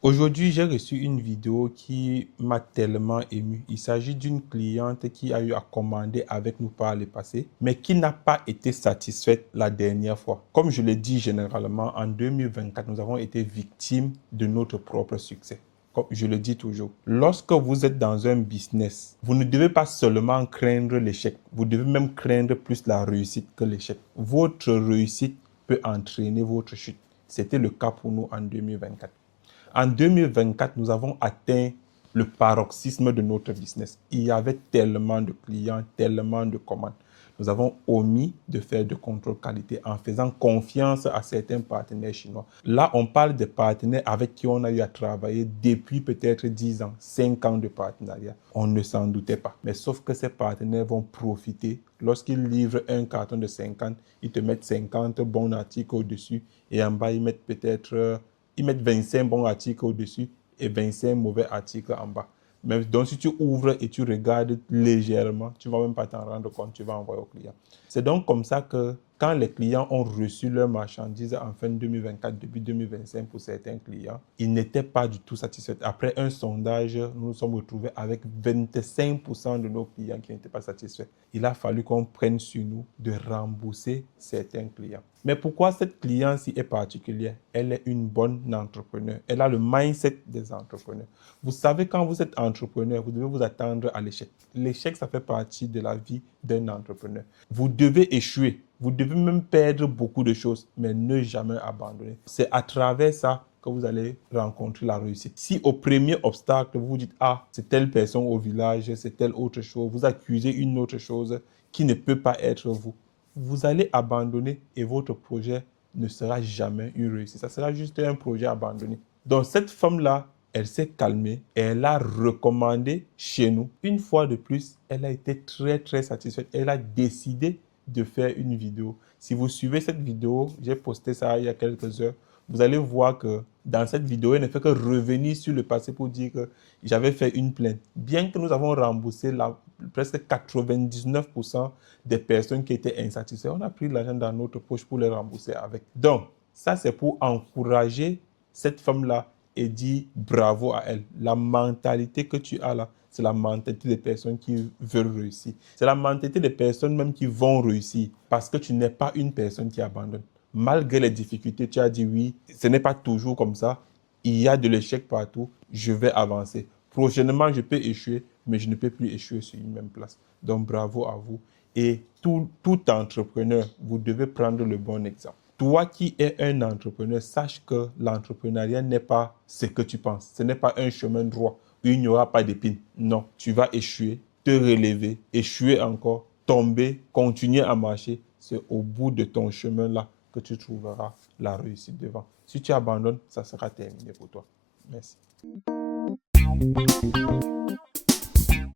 Aujourd'hui, j'ai reçu une vidéo qui m'a tellement ému. Il s'agit d'une cliente qui a eu à commander avec nous par le passé, mais qui n'a pas été satisfaite la dernière fois. Comme je l'ai dit généralement, en 2024, nous avons été victimes de notre propre succès. Comme je le dis toujours, lorsque vous êtes dans un business, vous ne devez pas seulement craindre l'échec, vous devez même craindre plus la réussite que l'échec. Votre réussite peut entraîner votre chute. C'était le cas pour nous en 2024. En 2024, nous avons atteint le paroxysme de notre business. Il y avait tellement de clients, tellement de commandes. Nous avons omis de faire de contrôle qualité en faisant confiance à certains partenaires chinois. Là, on parle des partenaires avec qui on a eu à travailler depuis peut-être 10 ans, 5 ans de partenariat. On ne s'en doutait pas. Mais sauf que ces partenaires vont profiter. Lorsqu'ils livrent un carton de 50, ils te mettent 50 bons articles au-dessus et en bas, ils mettent peut-être ils mettent 25 bons articles au-dessus et 25 mauvais articles en bas. Même, donc, si tu ouvres et tu regardes légèrement, tu ne vas même pas t'en rendre compte, tu vas envoyer au client. C'est donc comme ça que quand les clients ont reçu leurs marchandises en fin 2024, début 2025 pour certains clients, ils n'étaient pas du tout satisfaits. Après un sondage, nous nous sommes retrouvés avec 25% de nos clients qui n'étaient pas satisfaits. Il a fallu qu'on prenne sur nous de rembourser certains clients. Mais pourquoi cette cliente-ci est particulière? Elle est une bonne entrepreneur. Elle a le mindset des entrepreneurs. Vous savez, quand vous êtes entrepreneur, vous devez vous attendre à l'échec. L'échec, ça fait partie de la vie d'un entrepreneur. Vous devez échouer. Vous devez même perdre beaucoup de choses, mais ne jamais abandonner. C'est à travers ça que vous allez rencontrer la réussite. Si au premier obstacle, vous vous dites, ah, c'est telle personne au village, c'est telle autre chose, vous accusez une autre chose qui ne peut pas être vous, vous allez abandonner et votre projet ne sera jamais une réussite. Ça sera juste un projet abandonné. Donc cette femme-là, elle s'est calmée et elle a recommandé chez nous. Une fois de plus, elle a été très satisfaite. Elle a décidé de faire une vidéo. Si vous suivez cette vidéo, j'ai posté ça il y a quelques heures, vous allez voir que dans cette vidéo, elle ne fait que revenir sur le passé pour dire que j'avais fait une plainte. Bien que nous avons remboursé presque 99% des personnes qui étaient insatisfaites, on a pris l'argent dans notre poche pour les rembourser avec. Donc, ça c'est pour encourager cette femme-là et dire bravo à elle. La mentalité que tu as là, c'est la mentalité des personnes qui veulent réussir. C'est la mentalité des personnes même qui vont réussir parce que tu n'es pas une personne qui abandonne. Malgré les difficultés, tu as dit oui, ce n'est pas toujours comme ça. Il y a de l'échec partout, je vais avancer. Prochainement, je peux échouer, mais je ne peux plus échouer sur une même place. Donc, bravo à vous. Et tout entrepreneur, vous devez prendre le bon exemple. Toi qui es un entrepreneur, sache que l'entrepreneuriat n'est pas ce que tu penses. Ce n'est pas un chemin droit où il n'y aura pas d'épines. Non, tu vas échouer, te relever, échouer encore, tomber, continuer à marcher. C'est au bout de ton chemin là que tu trouveras la réussite devant. Si tu abandonnes, ça sera terminé pour toi. Merci.